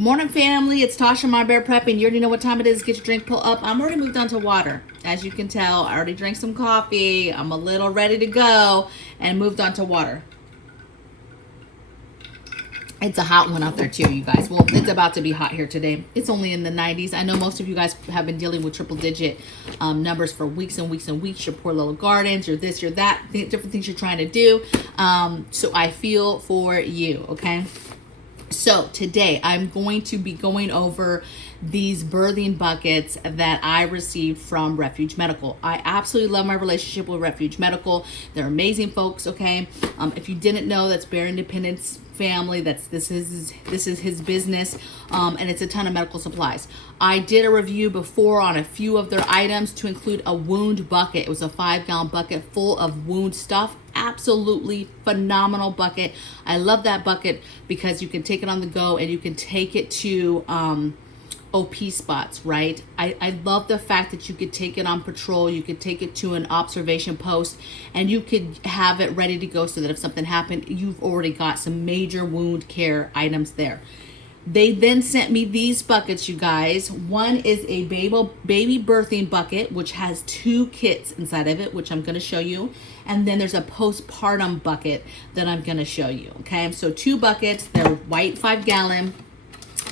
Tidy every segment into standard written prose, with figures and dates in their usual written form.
Good morning, family. It's Tasha, my bear prepping. You already know what time it is. Get your drink pulled up. I'm already moved on to water. As you can tell, I already drank some coffee. I'm a little ready to go and moved on to water. It's a hot one out there too, you guys. Well, it's about to be hot here today. It's only in the 90s. I know most of you guys have been dealing with triple digit numbers for weeks and weeks and weeks. Your poor little gardens, you're this, you're that, different things you're trying to do. So I feel for you, okay? So today I'm going to be going over these birthing buckets that I received from Refuge Medical. I absolutely love my relationship with Refuge Medical. They're amazing folks, okay? If you didn't know, that's Bear Independence family. This is his business, and it's a ton of medical supplies. I did a review before on a few of their items to include a wound bucket. It was a 5-gallon bucket full of wound stuff. Absolutely phenomenal bucket. I love that bucket because you can take it on the go and you can take it to OP spots, right? I love the fact that you could take it on patrol, you could take it to an observation post, and you could have it ready to go so that if something happened, you've already got some major wound care items there. They then sent me these buckets, you guys. One is a baby birthing bucket, which has 2 kits inside of it, which I'm going to show you. And then there's a postpartum bucket that I'm going to show you. Okay, so 2 buckets. They're white 5-gallon.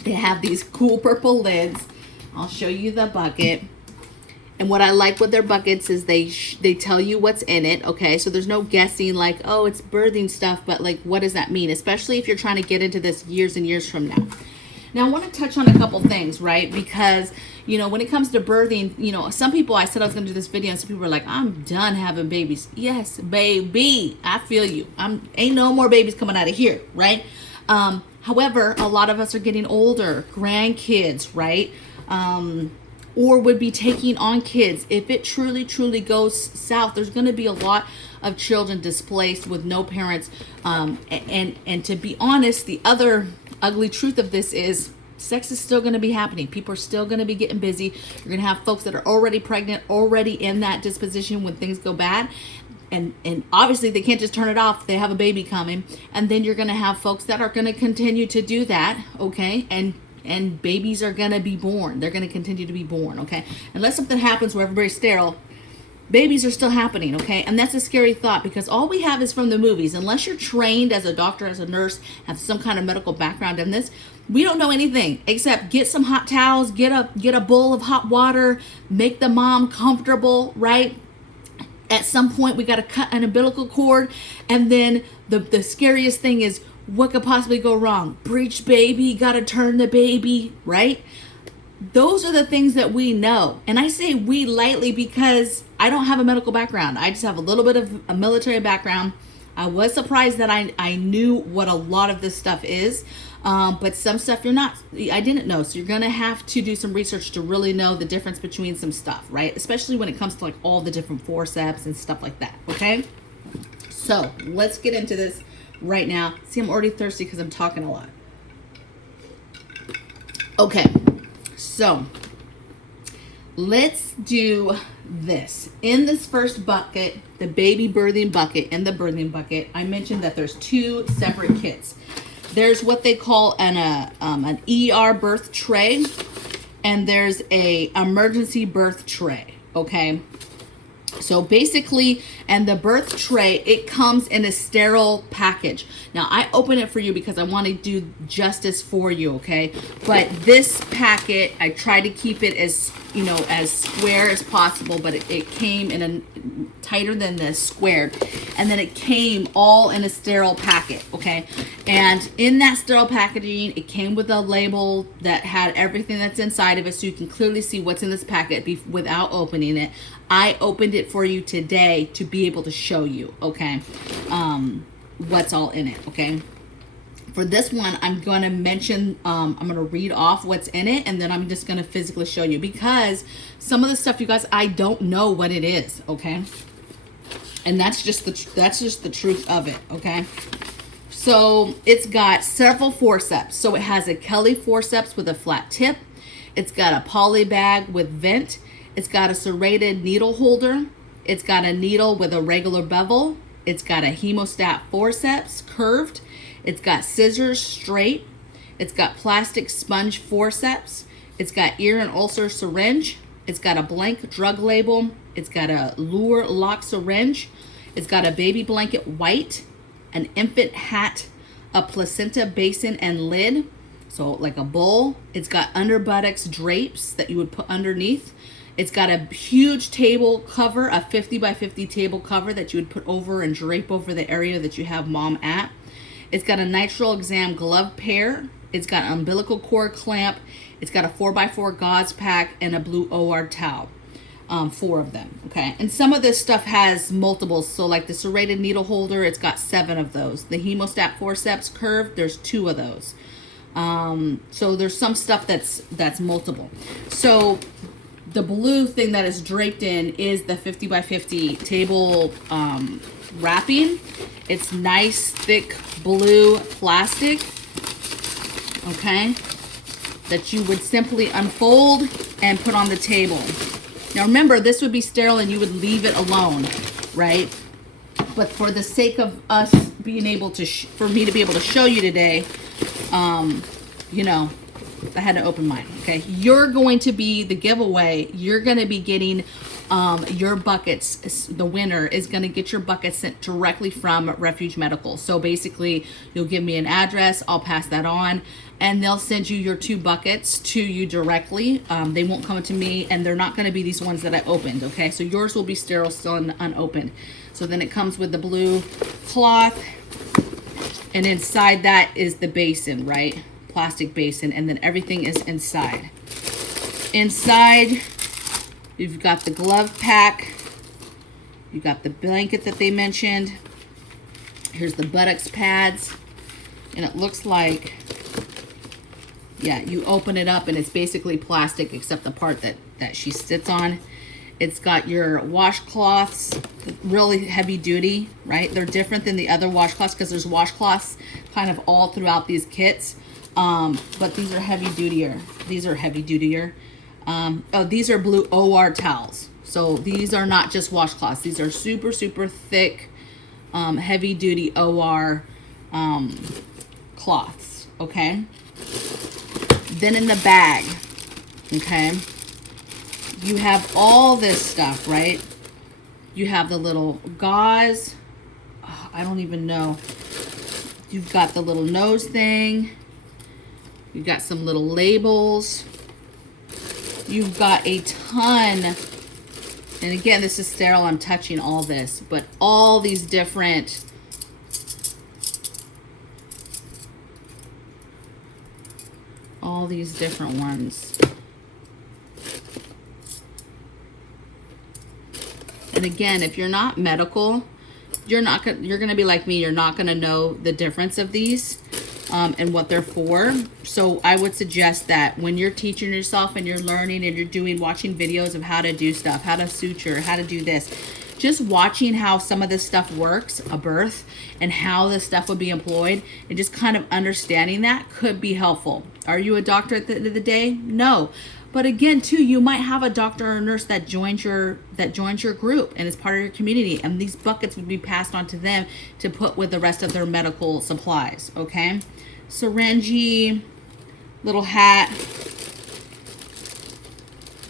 They have these cool purple lids. I'll show you the bucket. And what I like with their buckets is they tell you what's in it, okay? So there's no guessing like, oh, it's birthing stuff, but like, what does that mean? Especially if you're trying to get into this years and years from now. Now, I want to touch on a couple things, right? Because, you know, when it comes to birthing, you know, some people, I said I was going to do this video, and some people were like, I'm done having babies. Yes, baby, I feel you. Ain't no more babies coming out of here, right? However, a lot of us are getting older, grandkids, right? Or would be taking on kids. If it truly goes south, there's going to be a lot of children displaced with no parents. And to be honest, the other ugly truth of this is sex is still going to be happening. People are still going to be getting busy. You're going to have folks that are already pregnant, already in that disposition when things go bad. And obviously they can't just turn it off. They have a baby coming. And then you're going to have folks that are going to continue to do that, okay? And babies are going to be born. They're going to continue to be born, okay? Unless something happens where everybody's sterile, babies are still happening, okay? And that's a scary thought because all we have is from the movies. Unless you're trained as a doctor, as a nurse, have some kind of medical background in this, we don't know anything except get some hot towels, get a bowl of hot water, make the mom comfortable, right? At some point, we got to cut an umbilical cord. And then the scariest thing is, what could possibly go wrong? Breech baby, got to turn the baby, right? Those are the things that we know. And I say we lightly because I don't have a medical background. I just have a little bit of a military background. I was surprised that I knew what a lot of this stuff is. But some stuff I didn't know. So you're going to have to do some research to really know the difference between some stuff, right? Especially when it comes to like all the different forceps and stuff like that, okay? So let's get into this right now. See, I'm already thirsty because I'm talking a lot. Okay, so let's do this. In this first bucket, the baby birthing bucket, in the birthing bucket, I mentioned that there's 2 separate kits. There's what they call an ER birth tray, and there's a emergency birth tray, okay? So basically, and the birth tray, it comes in a sterile package. Now, I open it for you because I want to do justice for you, okay? But this packet, I try to keep it as, you know, as square as possible, but it came in a tighter than this, squared. And then it came all in a sterile packet, okay? And in that sterile packaging, it came with a label that had everything that's inside of it so you can clearly see what's in this packet without opening it. I opened it for you today to be able to show you, okay, what's all in it, okay? For this one, I'm going to mention, I'm going to read off what's in it, and then I'm just going to physically show you because some of the stuff, you guys, I don't know what it is, okay? And that's just the truth of it, okay? So it's got several forceps. So it has a Kelly forceps with a flat tip. It's got a poly bag with vent. It's got a serrated needle holder. It's got a needle with a regular bevel. It's got a hemostat forceps curved. It's got scissors straight. It's got plastic sponge forceps. It's got ear and ulcer syringe. It's got a blank drug label. It's got a lure lock syringe. It's got a baby blanket white, an infant hat, a placenta basin and lid, so like a bowl. It's got under buttocks drapes that you would put underneath. It's got a huge table cover, a 50 by 50 table cover that you would put over and drape over the area that you have mom at. It's got a nitrile exam glove pair. It's got an umbilical cord clamp. It's got a 4x4 gauze pack and a blue OR towel. 4 of them, okay? And some of this stuff has multiples. So like the serrated needle holder, it's got 7 of those. The hemostat forceps curved, there's 2 of those. So there's some stuff that's multiple. So the blue thing that is draped in is the 50 by 50 table wrapping. It's nice, thick blue plastic, okay, that you would simply unfold and put on the table. Now remember, this would be sterile and you would leave it alone, right? But for the sake of us being able to, for me to be able to show you today, you know, I had an open mind, okay? You're going to be the giveaway. You're going to be getting your buckets. The winner is going to get your buckets sent directly from Refuge Medical. So basically, you'll give me an address. I'll pass that on. And they'll send you your 2 buckets to you directly. They won't come to me, and they're not going to be these ones that I opened, okay? So yours will be sterile, still unopened. So then it comes with the blue cloth, and inside that is the basin, right? Plastic basin, and then everything is inside. Inside, you've got the glove pack. You got the blanket that they mentioned. Here's the buttocks pads, and it looks like, yeah, you open it up and it's basically plastic except the part that she sits on. It's got your washcloths, really heavy duty, right? They're different than the other washcloths because there's washcloths kind of all throughout these kits. But these are heavy dutier. These are heavy dutier. Oh, these are blue OR towels. So these are not just washcloths. These are super, super thick, heavy duty OR cloths, okay? Then in the bag, okay, you have all this stuff, right? You have the little gauze. Oh, I don't even know. You've got the little nose thing. You've got some little labels. You've got a ton, and again, this is sterile. I'm touching all this, but all these different ones. And again, if you're not medical, you're gonna be like me. You're not gonna know the difference of these and what they're for. So I would suggest that when you're teaching yourself and you're learning and you're watching videos of how to do stuff, how to suture, how to do this, just watching how some of this stuff works, a birth, and how this stuff would be employed, and just kind of understanding that could be helpful. Are you a doctor at the end of the day? No. But again, too, you might have a doctor or a nurse that joins your group and is part of your community, and these buckets would be passed on to them to put with the rest of their medical supplies, okay? Syringe, little hat,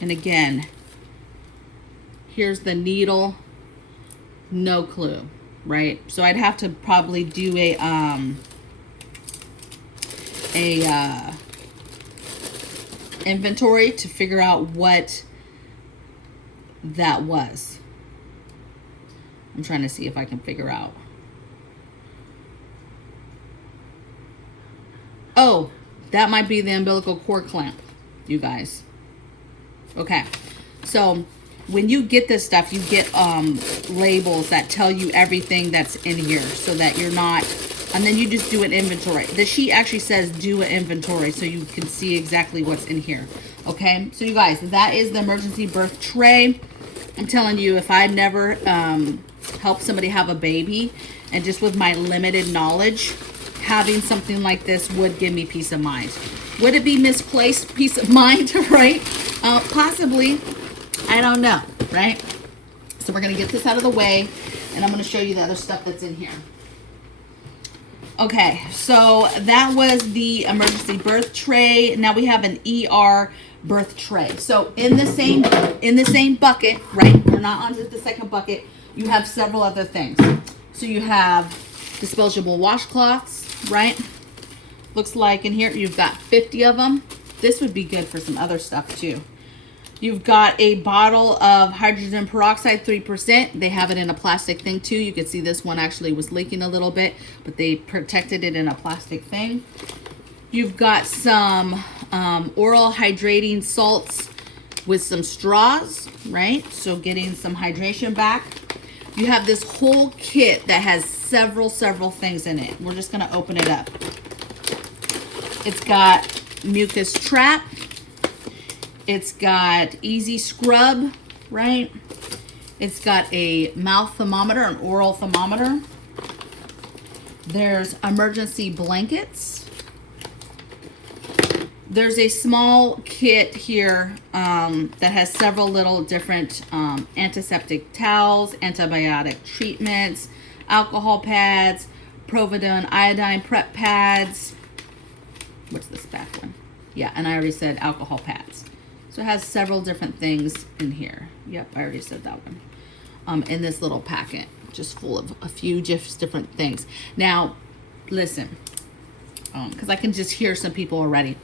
and again, here's the needle. No clue, right? So I'd have to probably do a inventory to figure out what that was. I'm trying to see if I can figure out. Oh, that might be the umbilical cord clamp, you guys. Okay, so when you get this stuff, you get labels that tell you everything that's in here so that you're not, and then you just do an inventory. The sheet actually says do an inventory so you can see exactly what's in here. Okay, so you guys, that is the emergency birth tray. I'm telling you, if I've never helped somebody have a baby, and just with my limited knowledge, having something like this would give me peace of mind. Would it be misplaced peace of mind, right? Possibly. I don't know, right? So we're going to get this out of the way, and I'm going to show you the other stuff that's in here. Okay, so that was the emergency birth tray. Now we have an ER birth tray. So in the same bucket, right? We're not onto the second bucket. You have several other things. So you have disposable washcloths, right? Looks like in here you've got 50 of them. This would be good for some other stuff too. You've got a bottle of hydrogen peroxide, 3%. They have it in a plastic thing too. You can see this one actually was leaking a little bit, but they protected it in a plastic thing. You've got some oral hydrating salts with some straws, right? So getting some hydration back. You have this whole kit that has several things in it. We're just gonna open it up. It's got mucus trap. It's got easy scrub, right? It's got a mouth thermometer, an oral thermometer. There's emergency blankets. There's a small kit here that has several little different antiseptic towels, antibiotic treatments, alcohol pads, Providone iodine prep pads. What's this back one? Yeah, and I already said alcohol pads. So it has several different things in here. Yep, I already said that one. In this little packet, just full of a few just different things. Now, listen, because I can just hear some people already.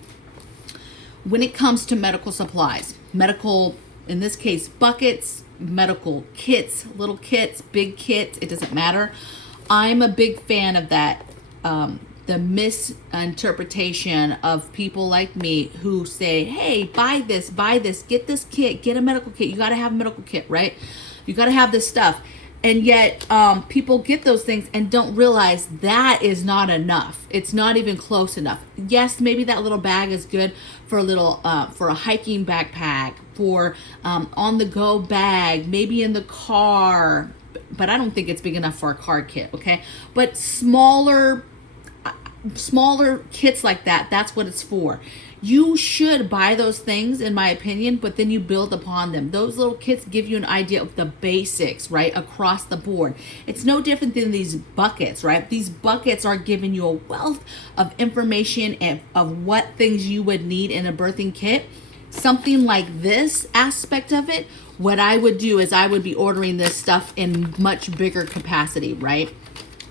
When it comes to medical supplies, medical, in this case, buckets, medical kits, little kits, big kits, it doesn't matter. I'm a big fan of that. The misinterpretation of people like me who say, hey, buy this, get this kit, get a medical kit. You got to have a medical kit, right? You got to have this stuff. And yet people get those things and don't realize that is not enough. It's not even close enough. Yes, maybe that little bag is good for a little, for a hiking backpack, for on-the-go bag, maybe in the car. But I don't think it's big enough for a car kit, okay? But smaller kits like that, that's what it's for. You should buy those things, in my opinion, but then you build upon them. Those little kits give you an idea of the basics, right, across the board. It's no different than these buckets, right? These buckets are giving you a wealth of information and of what things you would need in a birthing kit. Something like this aspect of it, what I would do is I would be ordering this stuff in much bigger capacity, right?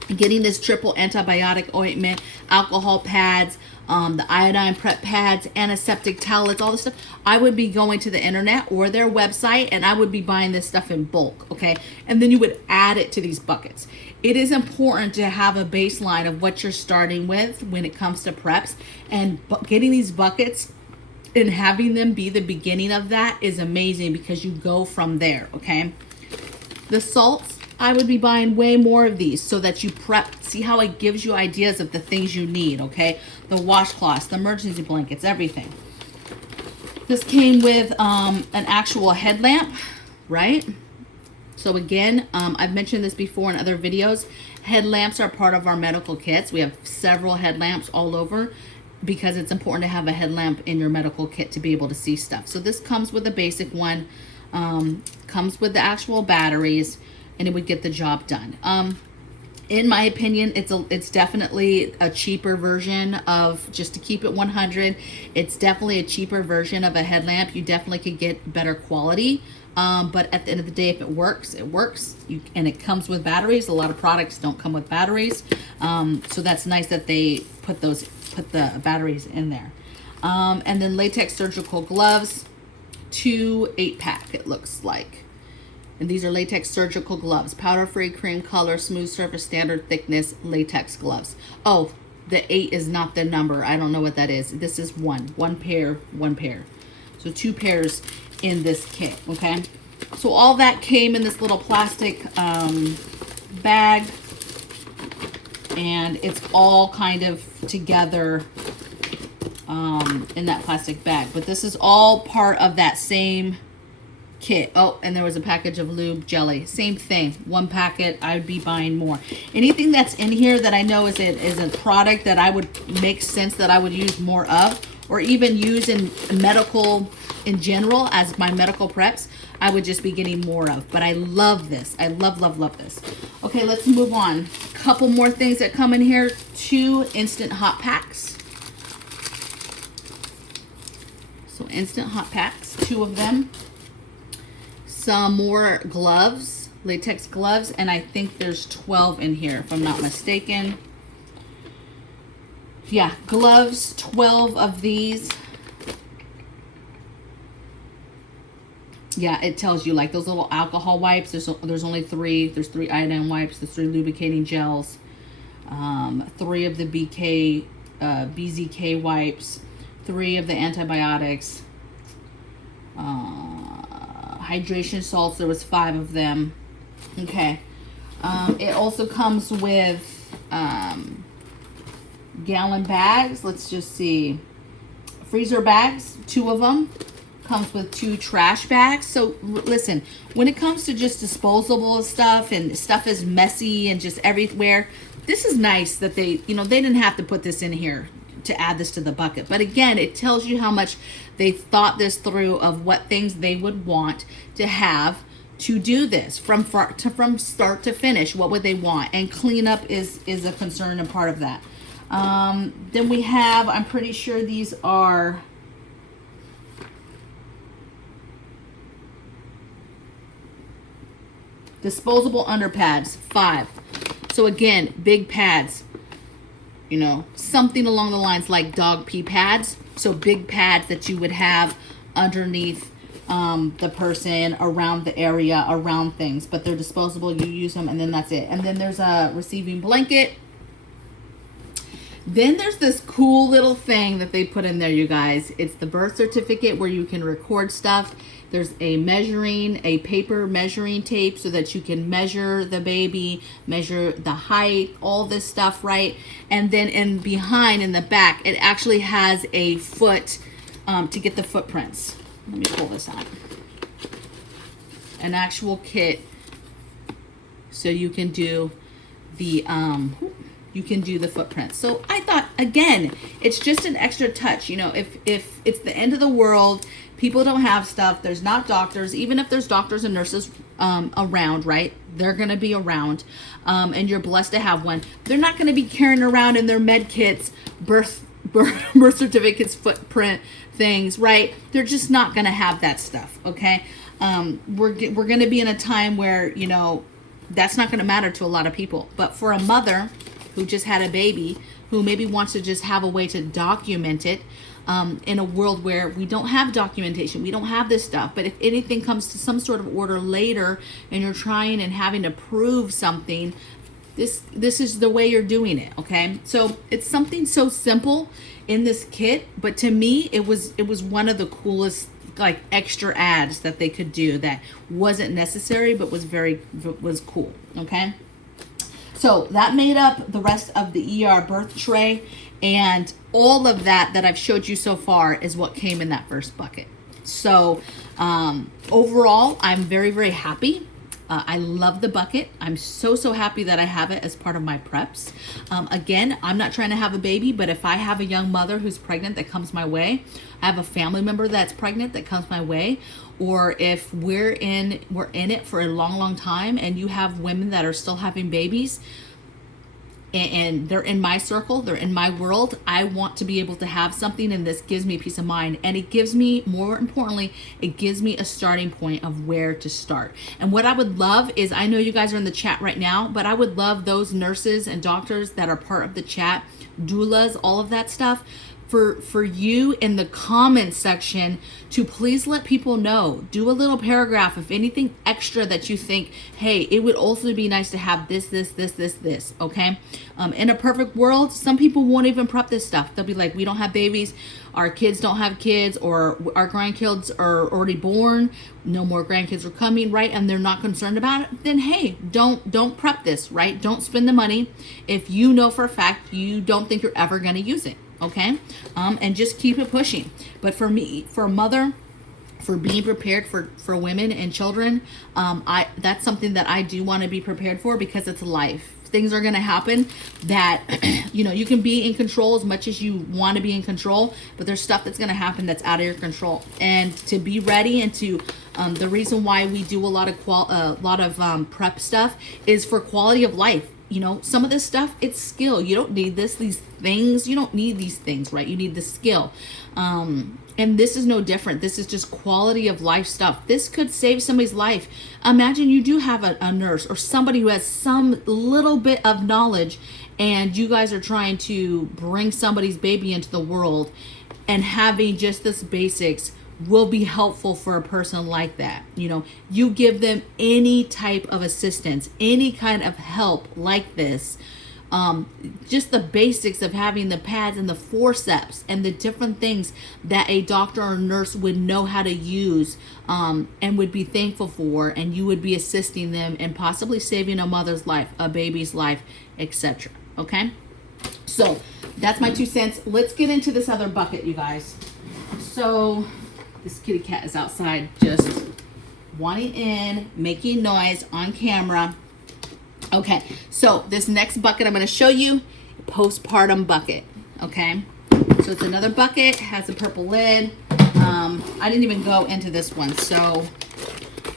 Getting this triple antibiotic ointment, alcohol pads, the iodine prep pads, antiseptic towels, all this stuff. I would be going to the internet or their website and I would be buying this stuff in bulk, okay? And then you would add it to these buckets. It is important to have a baseline of what you're starting with when it comes to preps, and getting these buckets and having them be the beginning of that is amazing because you go from there, okay? The salts, I would be buying way more of these so that you prep. See how it gives you ideas of the things you need, okay? The washcloths, the emergency blankets, everything. This came with an actual headlamp, right? So again, I've mentioned this before in other videos. Headlamps are part of our medical kits. We have several headlamps all over because it's important to have a headlamp in your medical kit to be able to see stuff. So this comes with a basic one, comes with the actual batteries, and it would get the job done. In my opinion, it's definitely a cheaper version of, just to keep it 100, it's definitely a cheaper version of a headlamp. You definitely could get better quality, but at the end of the day, if it works, it works. And it comes with batteries. A lot of products don't come with batteries, so that's nice that they put the batteries in there. And then latex surgical gloves, 2 8-pack it looks like. And these are latex surgical gloves, powder-free, cream color, smooth surface, standard thickness, latex gloves. Oh, the 8 is not the number. I don't know what that is. This is one pair. So 2 pairs in this kit, okay? So all that came in this little plastic bag, and it's all kind of together in that plastic bag. But this is all part of that same kit. Oh, and there was a package of lube jelly. Same thing. 1 packet. I would be buying more. Anything that's in here that I know is a product that I would make sense that I would use more of, or even use in medical in general as my medical preps, I would just be getting more of. But I love this. I love this. Okay, let's move on. A couple more things that come in here 2 instant hot packs. So instant hot packs, 2 of them. Some more gloves, latex gloves, and I think there's 12 in here if I'm not mistaken. Yeah, gloves, 12 of these. Yeah, it tells you like those little alcohol wipes. There's only 3. There's 3 iodine wipes. There's 3 lubricating gels. 3 of the BZK wipes. 3 of the antibiotics. Hydration salts. There was 5 of them. Okay. It also comes with gallon bags. Let's just see. Freezer bags. 2 of them. Comes with 2 trash bags. So listen, when it comes to just disposable stuff and stuff is messy and just everywhere, this is nice that they didn't have to put this in here to add this to the bucket. But again, it tells you how much they thought this through of what things they would want to have to do this from start to finish. What would they want? And cleanup is a concern and part of that. Then we have, I'm pretty sure these are disposable underpads, 5. So again, big pads, something along the lines like dog pee pads. So big pads that you would have underneath the person, around the area, around things, but they're disposable. You use them and then that's it. And then there's a receiving blanket. Then there's this cool little thing that they put in there, you guys. It's the birth certificate where you can record stuff. There's a paper measuring tape so that you can measure the baby, measure the height, all this stuff, right? And then behind in the back, it actually has a foot to get the footprints. Let me pull this out. An actual kit so you can do the footprints. So I thought, again, it's just an extra touch. If it's the end of the world, people don't have stuff, there's not doctors, even if there's doctors and nurses around, right? They're going to be around, and you're blessed to have one. They're not going to be carrying around in their med kits, birth certificates, footprint things, right? They're just not going to have that stuff, okay? We're going to be in a time where, that's not going to matter to a lot of people. But for a mother who just had a baby, who maybe wants to just have a way to document it, in a world where we don't have documentation, we don't have this stuff, but if anything comes to some sort of order later and you're trying and having to prove something, this is the way you're doing it, okay? So it's something so simple in this kit, but to me it was one of the coolest like extra ads that they could do that wasn't necessary but was cool, okay? So that made up the rest of the ER birth tray, and all of that I've showed you so far is what came in that first bucket. So overall, I'm very, very happy. I love the bucket. I'm so happy that I have it as part of my preps. Again, I'm not trying to have a baby, but if I have a young mother who's pregnant that comes my way, I have a family member that's pregnant that comes my way, or if we're in it for a long time and you have women that are still having babies, and they're in my circle, they're in my world, I want to be able to have something, and this gives me peace of mind. And it gives me, more importantly, it gives me a starting point of where to start. And what I would love is, I know you guys are in the chat right now, but I would love those nurses and doctors that are part of the chat, doulas, all of that stuff, for you in the comments section to please let people know. Do a little paragraph of anything extra that you think, hey, it would also be nice to have this, okay? In a perfect world, some people won't even prep this stuff. They'll be like, we don't have babies, our kids don't have kids, or our grandkids are already born, no more grandkids are coming, right? And they're not concerned about it. Then hey, don't prep this, right? Don't spend the money if you know for a fact you don't think you're ever going to use it. Okay, and just keep it pushing. But for me, for a mother, for being prepared for women and children, that's something that I do want to be prepared for, because it's life. Things are going to happen that you can be in control as much as you want to be in control, but there's stuff that's going to happen that's out of your control. And to be ready, and to the reason why we do a lot of prep stuff is for quality of life. You know, some of this stuff, it's skill. You don't need these things. You don't need these things, right? You need the skill. And this is no different. This is just quality of life stuff. This could save somebody's life. Imagine you do have a nurse or somebody who has some little bit of knowledge, and you guys are trying to bring somebody's baby into the world, and having just this basics will be helpful for a person like that. You know, you give them any type of assistance, any kind of help like this. Just the basics of having the pads and the forceps and the different things that a doctor or nurse would know how to use, and would be thankful for, and you would be assisting them and possibly saving a mother's life, a baby's life, etc. Okay, so that's my 2 cents. Let's get into this other bucket, you guys. So this kitty cat is outside just wanting in, making noise on camera. Okay, so this next bucket I'm going to show you, postpartum bucket. Okay, so it's another bucket, has a purple lid. I didn't even go into this one, so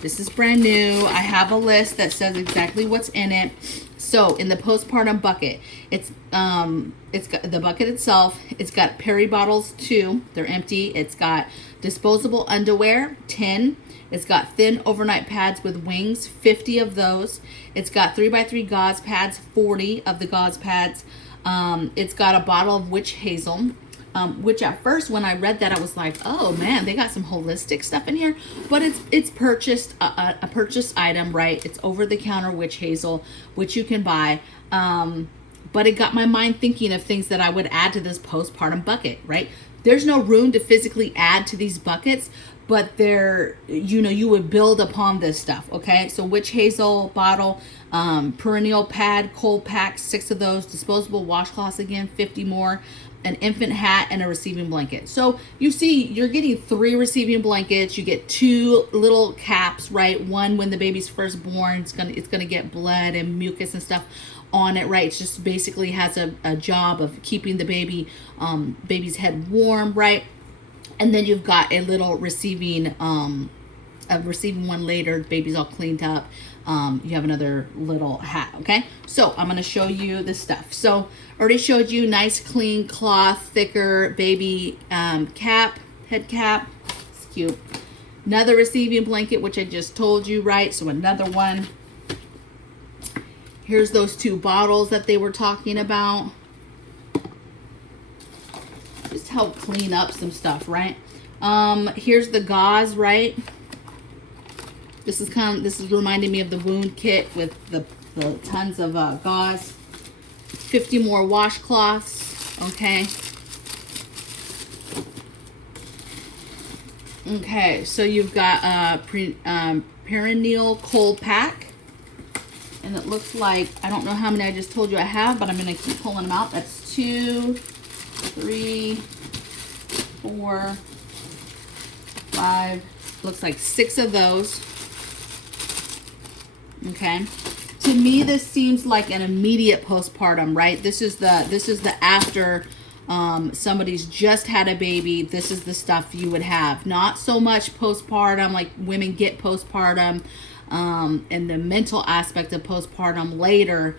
this is brand new. I have a list that says exactly what's in it. So in the postpartum bucket, it's got the bucket itself. It's got peri bottles 2. They're empty. It's got disposable underwear 10. It's got thin overnight pads with wings, 50 of those. It's got 3x3 gauze pads, 40 of the gauze pads. It's got a bottle of witch hazel, which at first when I read that I was like, oh man, they got some holistic stuff in here. But it's purchased a purchased item, right? It's over the counter witch hazel, which you can buy. But it got my mind thinking of things that I would add to this postpartum bucket, right? There's no room to physically add to these buckets, but there, you know, you would build upon this stuff. Okay, so witch hazel bottle, Perineal pad, cold pack, 6 of those, disposable washcloths again, 50 more, an infant hat, and a receiving blanket. So you see, you're getting 3 receiving blankets. You get 2 little caps, right? One when the baby's first born, it's gonna get blood and mucus and stuff on it, right? It just basically has a job of keeping the baby's head warm, right? And then you've got a little receiving one later, baby's all cleaned up. You have another little hat, okay? So I'm gonna show you this stuff. So already showed you nice clean cloth, thicker baby cap, head cap. It's cute. Another receiving blanket, which I just told you, right? So another one. Here's those 2 bottles that they were talking about. Just help clean up some stuff, right? Here's the gauze, right? This is reminding me of the wound kit with the tons of gauze. 50 more washcloths, okay? Okay, so you've got Perineal cold pack. And it looks like, I don't know how many I just told you I have, but I'm going to keep pulling them out. That's 2, 3, 4, 5, looks like 6 of those. Okay. To me, this seems like an immediate postpartum, right? This is the after somebody's just had a baby. This is the stuff you would have. Not so much postpartum, like women get postpartum, and the mental aspect of postpartum later.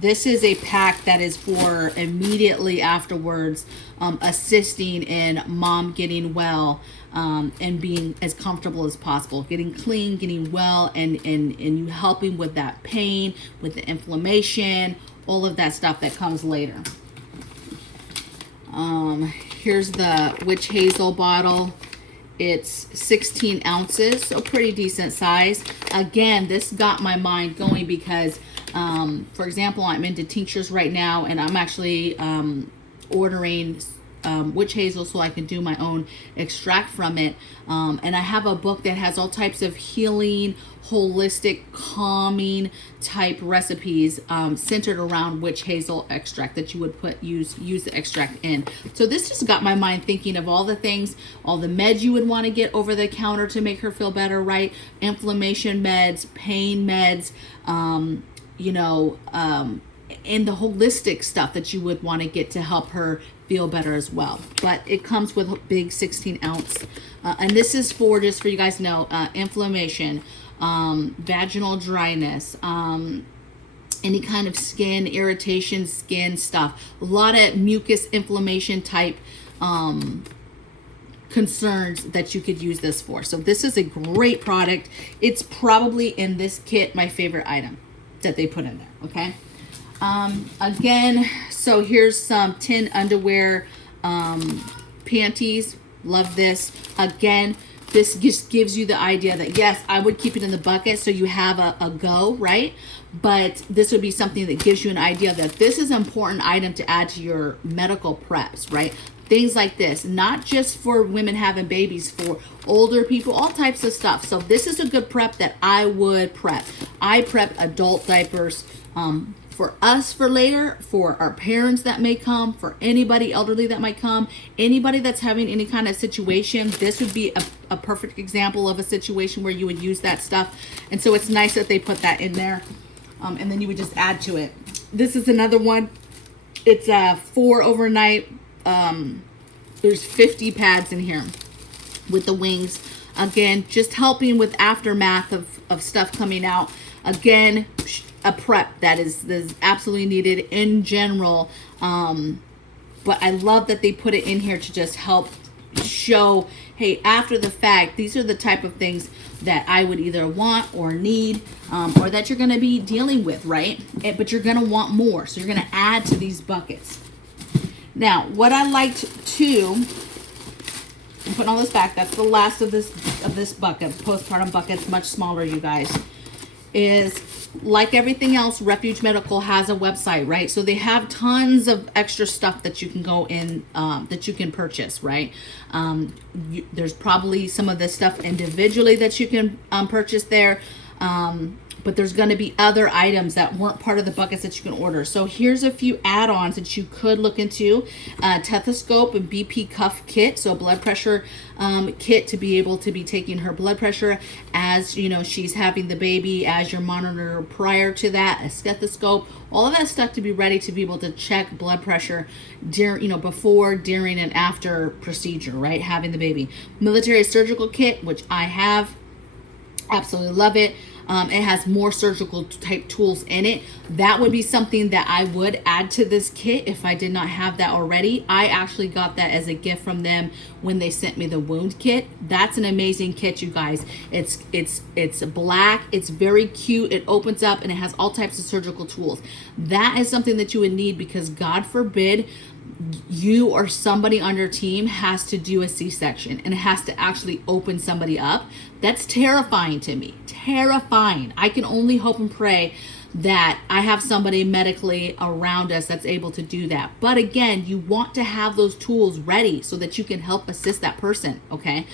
This is a pack that is for immediately afterwards, assisting in mom getting well, and being as comfortable as possible, getting clean, getting well, and you helping with that pain, with the inflammation, all of that stuff that comes later. Here's the witch hazel bottle. It's 16 ounces, so pretty decent size. Again, this got my mind going because, for example, I'm into tinctures right now, and I'm actually ordering witch hazel so I can do my own extract from it. And I have a book that has all types of healing, holistic, calming type recipes centered around witch hazel extract that you would use the extract in. So this just got my mind thinking of all the things, all the meds you would want to get over the counter to make her feel better, right? Inflammation meds, pain meds, and the holistic stuff that you would want to get to help her feel better as well. But it comes with a big 16 ounce. And this is for, just for you guys to know, inflammation, vaginal dryness, any kind of skin irritation, skin stuff, a lot of mucus inflammation type concerns that you could use this for. So this is a great product. It's probably in this kit my favorite item that they put in there. Okay. Again, so here's some tin underwear panties. Love this. Again, this just gives you the idea that yes, I would keep it in the bucket so you have a go, right? But this would be something that gives you an idea that this is an important item to add to your medical preps, right? Things like this, not just for women having babies, for older people, all types of stuff. So this is a good prep that I would prep. I prep adult diapers for us for later, for our parents that may come, for anybody elderly that might come, anybody that's having any kind of situation. This would be a perfect example of a situation where you would use that stuff. And so it's nice that they put that in there. And then you would just add to it. This is another one. It's 4 overnight. There's 50 pads in here with the wings. Again, just helping with aftermath of stuff coming out. Again, a prep that is absolutely needed in general. But I love that they put it in here to just help show, hey, after the fact, these are the type of things that I would either want or need, or that you're going to be dealing with, right? But you're going to want more. So you're going to add to these buckets. Now, what I liked too, I'm putting all this back. That's the last of this bucket. Postpartum bucket's much smaller, you guys. Is like everything else, Refuge Medical has a website, right? So they have tons of extra stuff that you can go in, that you can purchase, right? There's probably some of this stuff individually that you can purchase there. But there's going to be other items that weren't part of the buckets that you can order. So here's a few add-ons that you could look into. Stethoscope and BP cuff kit, so blood pressure kit to be able to be taking her blood pressure as she's having the baby, as your monitor prior to that, a stethoscope, all of that stuff to be ready to be able to check blood pressure during, before, during, and after procedure, right? Having the baby. Military surgical kit, which I have, absolutely love it. It has more surgical type tools in it. That would be something that I would add to this kit if I did not have that already. I actually got that as a gift from them when they sent me the wound kit. That's an amazing kit, you guys. It's black. It's very cute. It opens up and it has all types of surgical tools. That is something that you would need because God forbid you or somebody on your team has to do a C-section and it has to actually open somebody up. That's terrifying to me. Terrifying. I can only hope and pray that I have somebody medically around us that's able to do that. But again, you want to have those tools ready so that you can help assist that person, okay?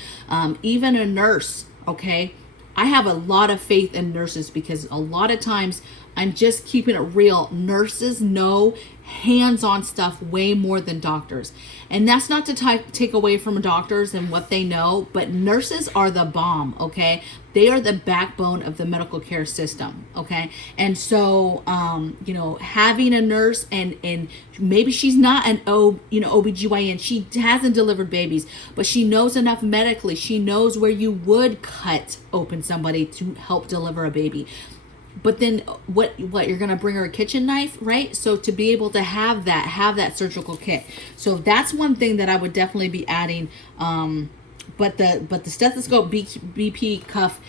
Even a nurse, okay? I have a lot of faith in nurses because a lot of times, I'm just keeping it real, nurses know hands-on stuff way more than doctors. And that's not to take away from doctors and what they know, but nurses are the bomb, okay? They are the backbone of the medical care system, okay? And so, having a nurse and maybe she's not an OBGYN, she hasn't delivered babies, but she knows enough medically. She knows where you would cut open somebody to help deliver a baby. But then what you're going to bring her a kitchen knife, right? So to be able to have that surgical kit. So that's one thing that I would definitely be adding. But the stethoscope BP cuff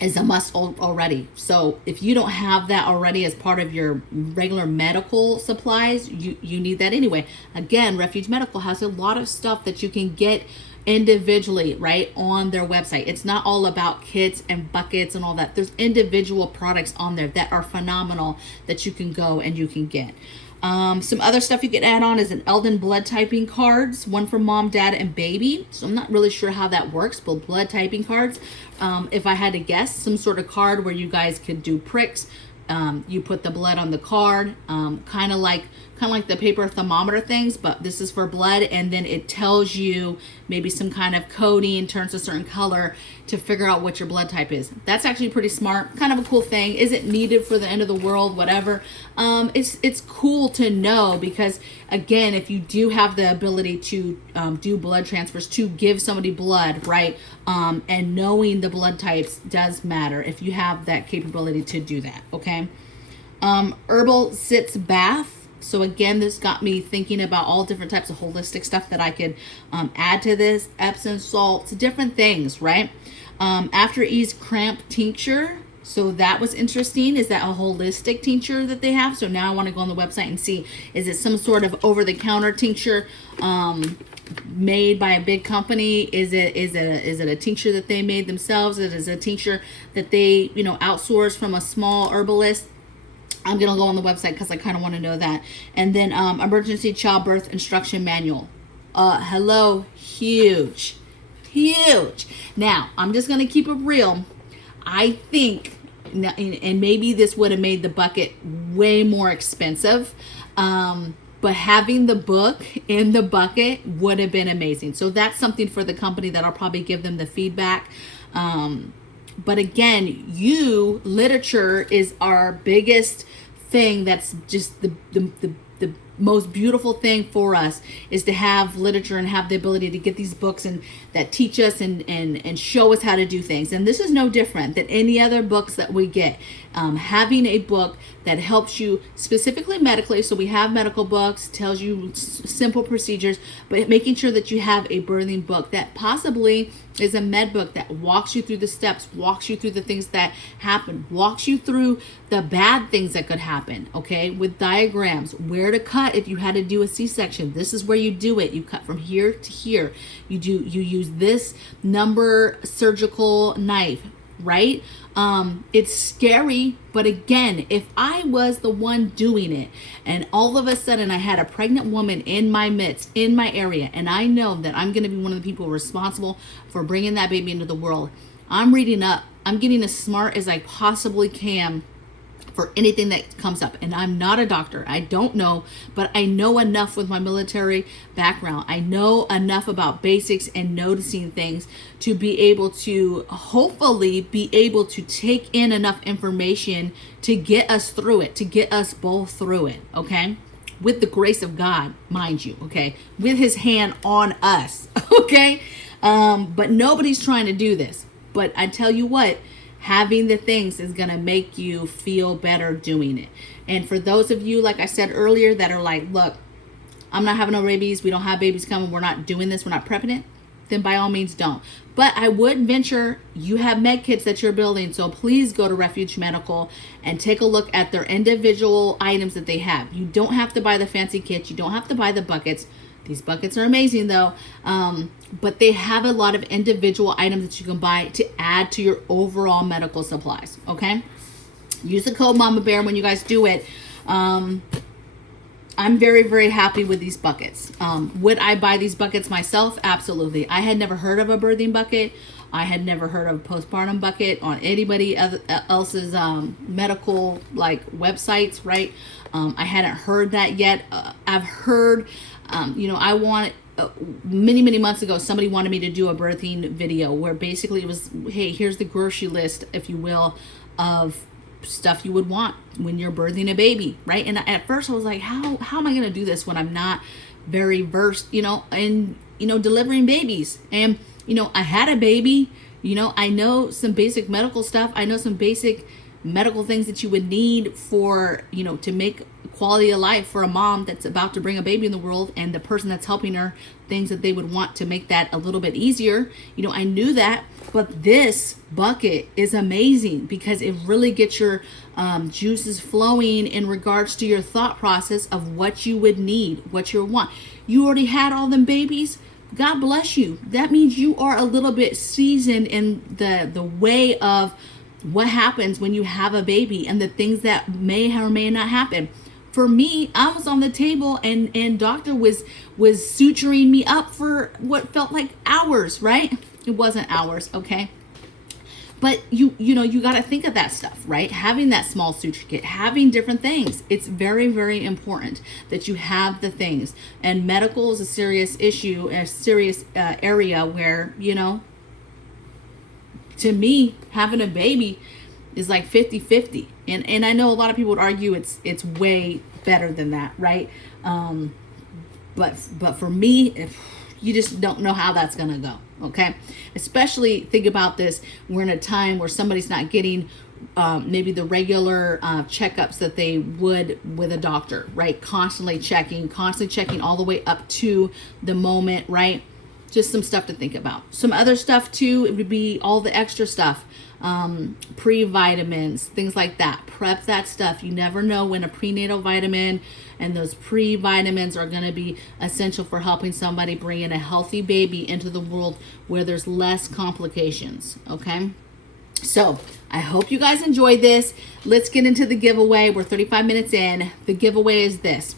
is a must already. So if you don't have that already as part of your regular medical supplies, you need that anyway. Again, Refuge Medical has a lot of stuff that you can get individually, right, on their website. It's not all about kits and buckets and all that. There's individual products on there that are phenomenal that you can go and you can get. Some other stuff you can add on is an Eldon blood typing cards, one for mom, dad, and baby. So I'm not really sure how that works, but blood typing cards. If I had to guess, some sort of card where you guys could do pricks. You put the blood on the card, kind of like the paper thermometer things, but this is for blood, and then it tells you maybe some kind of coding, turns a certain color to figure out what your blood type is. That's actually pretty smart, kind of a cool thing. Is it needed for the end of the world? Whatever. It's cool to know because, again, if you do have the ability to do blood transfers, to give somebody blood, right, and knowing the blood types does matter if you have that capability to do that, okay? Herbal Sitz Bath. So again, this got me thinking about all different types of holistic stuff that I could add to this. Epsom salts, different things, right? After Ease Cramp Tincture. So that was interesting. Is that a holistic tincture that they have? So now I want to go on the website and see, is it some sort of over-the-counter tincture made by a big company? Is it a tincture that they made themselves? Is it a tincture that they, outsource from a small herbalist? I'm going to go on the website because I kind of want to know that. And then Emergency Childbirth Instruction Manual. Hello, huge. Now, I'm just going to keep it real. I think, and maybe this would have made the bucket way more expensive, but having the book in the bucket would have been amazing. So that's something for the company that I'll probably give them the feedback. But again, literature is our biggest thing. That's just the most beautiful thing for us, is to have literature and have the ability to get these books and that teach us and show us how to do things. And this is no different than any other books that we get. Having a book that helps you specifically medically. So we have medical books, tells you simple procedures, but making sure that you have a birthing book that possibly is a med book that walks you through the steps, walks you through the things that happen, walks you through the bad things that could happen, okay, with diagrams, where to cut if you had to do a C-section. This is where you do it. You cut from here to here. You use this number surgical knife, right? It's scary, but again, if I was the one doing it and all of a sudden I had a pregnant woman in my midst, in my area, and I know that I'm going to be one of the people responsible for bringing that baby into the world, I'm reading up. I'm getting as smart as I possibly can for anything that comes up. And I'm not a doctor. I don't know, but I know enough with my military background. I know enough about basics and noticing things to be able to hopefully be able to take in enough information to get us through it, to get us both through it, okay? With the grace of God, mind you, okay? With his hand on us, okay? But nobody's trying to do this. But I tell you what, having the things is going to make you feel better doing it. And for those of you, like I said earlier, that are like, look, I'm not having no babies. We don't have babies coming. We're not doing this. We're not prepping it. Then by all means don't. But I would venture, you have med kits that you're building. So please go to Refuge Medical and take a look at their individual items that they have. You don't have to buy the fancy kits. You don't have to buy the buckets. These buckets are amazing though. But they have a lot of individual items that you can buy to add to your overall medical supplies. Okay. Use the code MAMABEAR when you guys do it. I'm very, very happy with these buckets. Would I buy these buckets myself? Absolutely. I had never heard of a birthing bucket. I had never heard of a postpartum bucket on anybody else's medical websites, right? I hadn't heard that yet. I've heard, I want many months ago, somebody wanted me to do a birthing video where basically it was, hey, here's the grocery list, if you will, of stuff you would want when you're birthing a baby, right? And at first I was like, how am I going to do this when I'm not very versed, in, delivering babies? And, I had a baby, I know some basic medical stuff. I know some basic medical things that you would need for, to make quality of life for a mom that's about to bring a baby in the world, and the person that's helping her, things that they would want to make that a little bit easier. I knew that, but this bucket is amazing because it really gets your juices flowing in regards to your thought process of what you would need, what you want. You already had all them babies. God bless you. That means you are a little bit seasoned in the way of what happens when you have a baby and the things that may or may not happen. For me, I was on the table and doctor was suturing me up for what felt like hours, right? It wasn't hours, okay? But you got to think of that stuff, right? Having that small suture kit, having different things. It's very, very important that you have the things. And medical is a serious issue, a serious area where, to me, having a baby is like 50-50. And I know a lot of people would argue it's way better than that, right? But for me, you just don't know how that's going to go, okay? Especially think about this, we're in a time where somebody's not getting maybe the regular checkups that they would with a doctor, right? Constantly checking all the way up to the moment, right? Just some stuff to think about. Some other stuff too, it would be all the extra stuff, pre-vitamins, things like that. Prep that stuff. You never know when a prenatal vitamin and those pre-vitamins are going to be essential for helping somebody bring in a healthy baby into the world where there's less complications, okay? So I hope you guys enjoyed this. Let's get into the giveaway. We're 35 minutes in. The giveaway is this.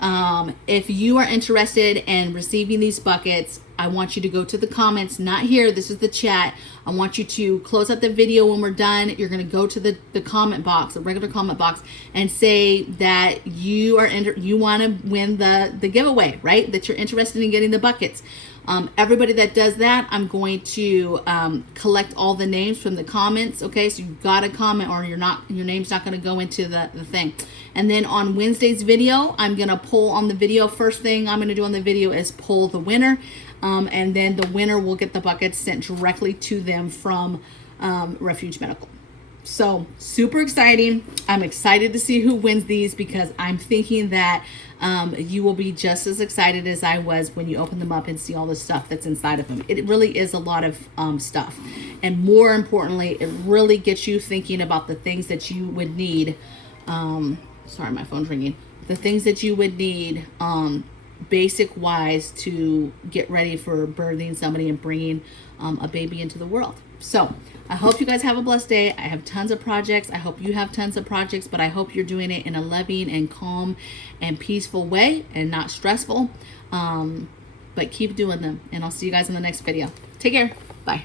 If you are interested in receiving these buckets, I want you to go to the comments, not here, this is the chat. I want you to close out the video when we're done. You're going to go to the comment box, the regular comment box, and say that you want to win the giveaway, right? That you're interested in getting the buckets. Everybody that does that, I'm going to collect all the names from the comments. Okay, so you've got to comment, or your name's not going to go into the thing. And then on Wednesday's video, I'm going to poll on the video. First thing I'm going to do on the video is poll the winner, and then the winner will get the buckets sent directly to them from Refuge Medical. So super exciting. I'm excited to see who wins these, because I'm thinking that you will be just as excited as I was when you open them up and see all the stuff that's inside of them. It really is a lot of stuff. And more importantly, it really gets you thinking about the things that you would need. Sorry, my phone's ringing. The things that you would need basic wise to get ready for birthing somebody and bringing a baby into the world. So I hope you guys have a blessed day. I have tons of projects. I hope you have tons of projects, but I hope you're doing it in a loving and calm and peaceful way and not stressful. But keep doing them, and I'll see you guys in the next video. Take care. Bye.